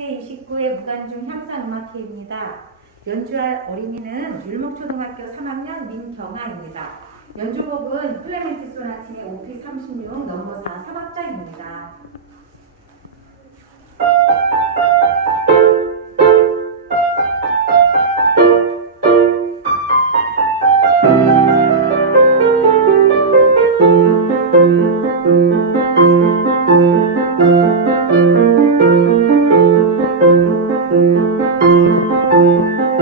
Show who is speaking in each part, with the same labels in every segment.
Speaker 1: 제29회 무관중 향상 음악회입니다. 연주할 어린이는 율목초등학교 3학년 민경아입니다. 연주곡은 플레멘티 소나티의 OP 36 넘버 4 3악자입니다.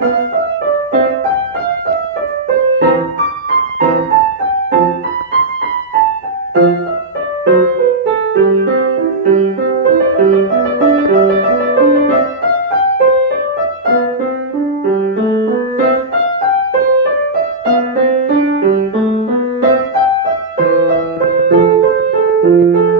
Speaker 1: thank mm -hmm. you